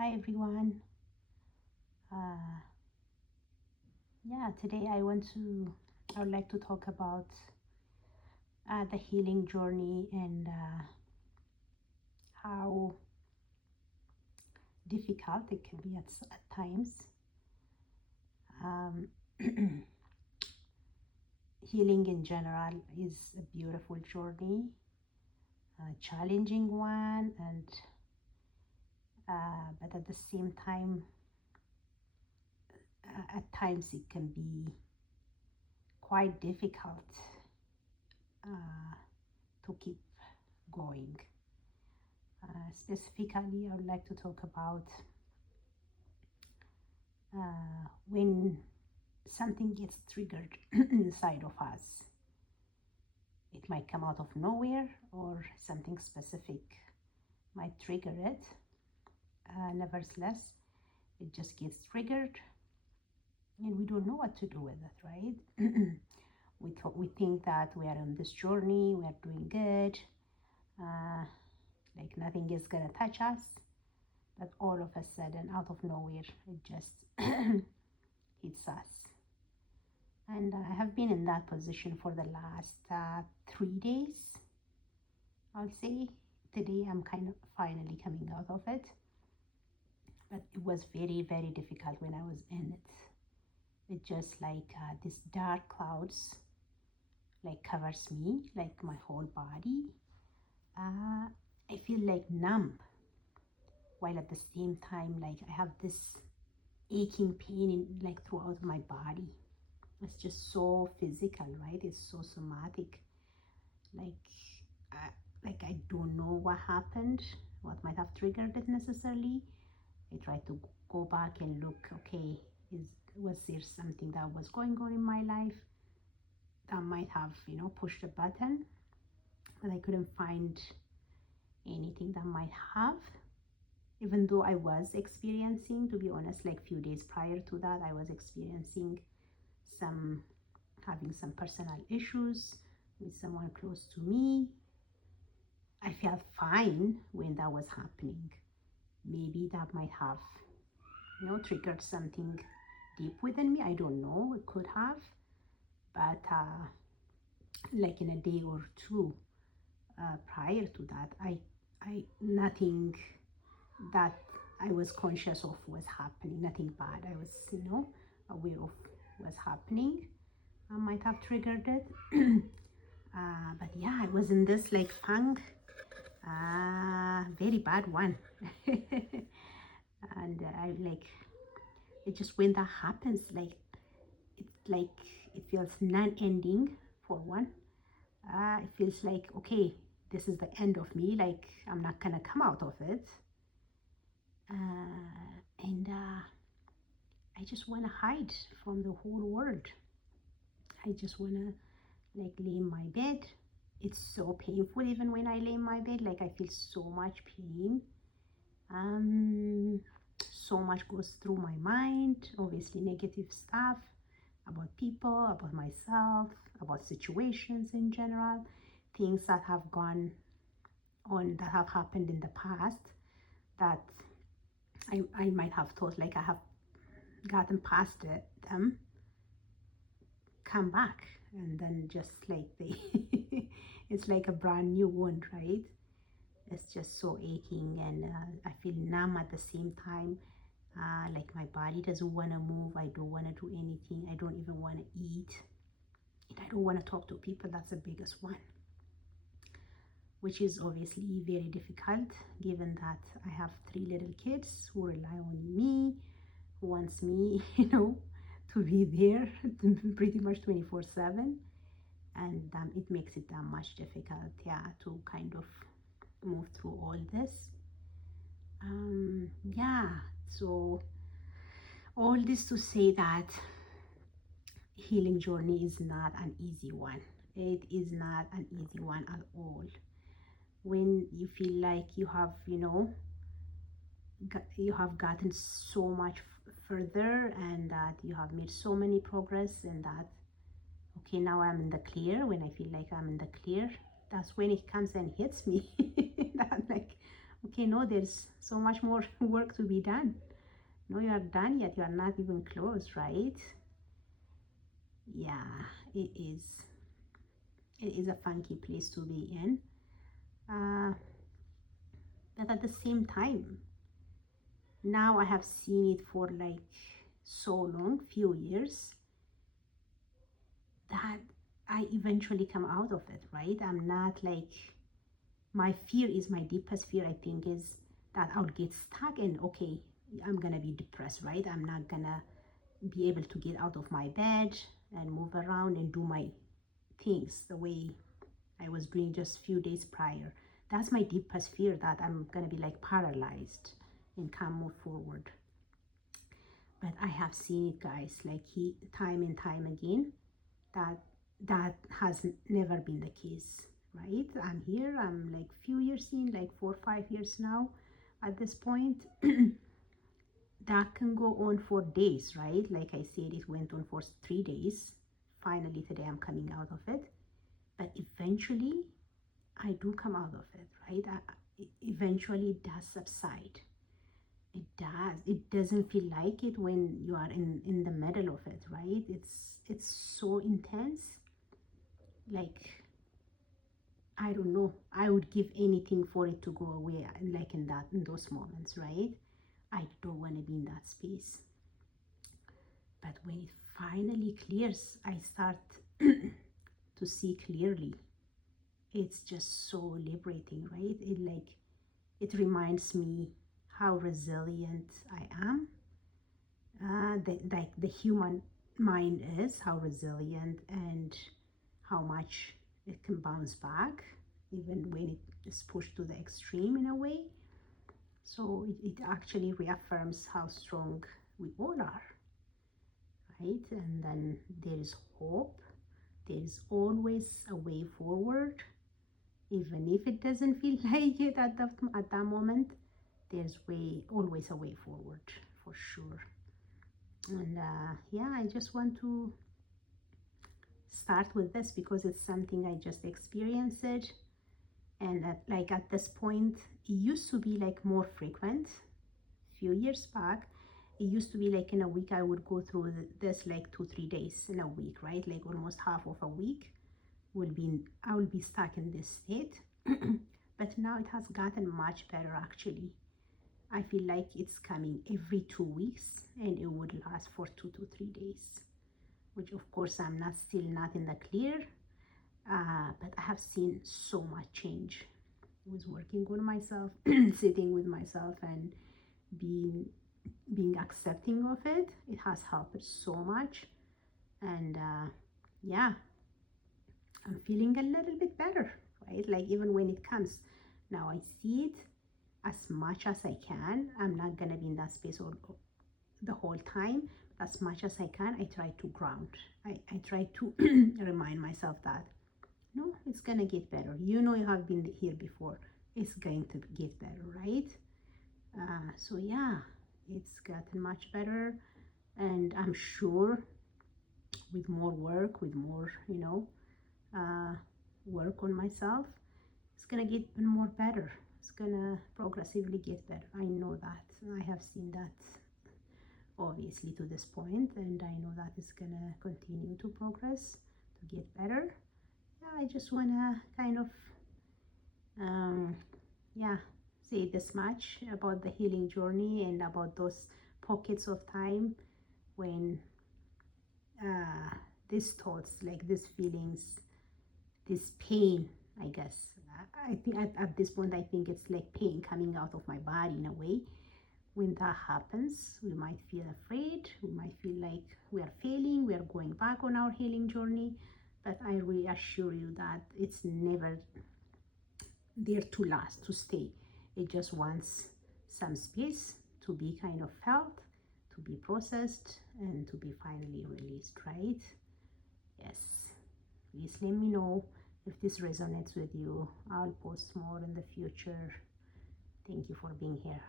Hi everyone. Uh, today I would like to talk about the healing journey and how difficult it can be at times. Um, Healing in general is a beautiful journey, a challenging one, and but at the same time, at times it can be quite difficult uh, to keep going. Specifically, I would like to talk about when something gets triggered inside of us. It might come out of nowhere, or something specific might trigger it. Nevertheless, it just gets triggered, and we don't know what to do with it, right? We think that we are on this journey, we are doing good, uh, like nothing is gonna touch us, but all of a sudden, out of nowhere, it just hits us. And I have been in that position for the last 3 days, I'll say. Today I'm kind of finally coming out of it, but it was very, very difficult when I was in it. It just like this dark clouds like covers me, like my whole body. I feel like numb, while at the same time, like I have this aching pain in like throughout my body. It's just so physical, right? It's so somatic. Like uh, I don't know what happened, what might have triggered it necessarily. I try to go back and look, okay, was there something that was going on in my life that might have, pushed a button, but I couldn't find anything that might have. Even though I was experiencing, to be honest, like few days prior to that, I was experiencing some having some personal issues with someone close to me. I felt fine when that was happening. Maybe that might have, triggered something deep within me. I don't know. It could have, but like in a day or two prior to that, I nothing that I was conscious of was happening. Nothing bad. I was, aware of was happening. I might have triggered it. But yeah, I was in this like funk, very bad one. And I like it just when that happens, like it feels non-ending for one. It feels like, okay, this is the end of me, like I'm not gonna come out of it. And I just want to hide from the whole world. I just want to like lay in my bed. It's so painful even when I lay in my bed, like I feel so much pain. um so much goes through my mind, obviously negative stuff about people, about myself, about situations in general, things that have gone on, that have happened in the past, that I might have thought like I have gotten past them, come back, and then just like they it's like a brand new wound, right? It's just so aching, and I feel numb at the same time. Like my body doesn't want to move. I don't want to do anything. I don't even want to eat, and I don't want to talk to people. That's the biggest one, which is obviously very difficult given that I have 3 little kids who rely on me, who wants me to be there pretty much 24/7. And it makes it that much difficult, yeah, to kind of move through all this. Yeah, so all this to say that healing journey is not an easy one. It is not an easy one at all. When you feel like you have, you have gotten so much further, and that you have made so many progress, and that okay, now I'm in the clear. When I feel like I'm in the clear, that's when it comes and hits me. That like, Okay, no, there's so much more work to be done. No, you are done yet. You are not even close, right? Yeah, it is. It is a funky place to be in. Uh, but at the same time, now I have seen it for like so long, few years, that I eventually come out of it, right? I'm not like, my fear is my deepest fear, I think, is that I'll get stuck and okay, I'm gonna be depressed, right? I'm not gonna be able to get out of my bed and move around and do my things the way I was doing just few days prior. That's my deepest fear, that I'm gonna be like paralyzed and can't move forward. But I have seen it, guys, like time and time again, that that has never been the case, right? I'm here, I'm like few years in, like 4 or 5 years now at this point. That can go on for days, right? Like I said, it went on for 3 days. Finally today I'm coming out of it, but eventually I do come out of it, right? Eventually it does subside. It does. It doesn't feel like it when you are in the middle of it, right? It's so intense. Like, I don't know. I would give anything for it to go away, like in those moments, right? I don't want to be in that space. But when it finally clears, I start to see clearly. It's just so liberating, right? It reminds me how resilient I am. The human mind is, how resilient and how much it can bounce back even when it is pushed to the extreme in a way. So it actually reaffirms how strong we all are, right? And then there is hope. There is always a way forward, even if it doesn't feel like it at that moment. There's always a way forward, for sure. And yeah, I just want to start with this because it's something I just experienced it. And like at this point, it used to be like more frequent. A few years back, it used to be like in a week I would go through this like 2 3 days in a week, right? Like almost half of a week I will be stuck in this state. But now it has gotten much better, actually. I feel like it's coming every 2 weeks and it would last for 2 to 3 days, which of course I'm not still not in the clear, but I have seen so much change. I was working on myself, sitting with myself and being accepting of it. It has helped so much. And yeah, I'm feeling a little bit better, right? Like even when it comes, now I see it as much as I can. I'm not gonna be in that space all the whole time. As much as I can, I try to ground. I try to remind myself that no, it's gonna get better. You know, you have been here before. It's going to get better, right? So yeah, it's gotten much better, and I'm sure with more work, with more, work on myself, it's gonna get even more better. It's gonna progressively get better. I know that. I have seen that obviously to this point, and I know that it's gonna continue to progress to get better. Yeah, I just wanna kind of yeah, say this much about the healing journey and about those pockets of time when uh, these thoughts, like these feelings, this pain, I guess. I think at this point, I think it's like pain coming out of my body in a way. When that happens, we might feel afraid, we might feel like we are failing, we are going back on our healing journey. But I reassure you that it's never there to last, to stay. It just wants some space to be kind of felt, to be processed, and to be finally released, right? Yes. Please let me know if this resonates with you. I'll post more in the future. Thank you for being here.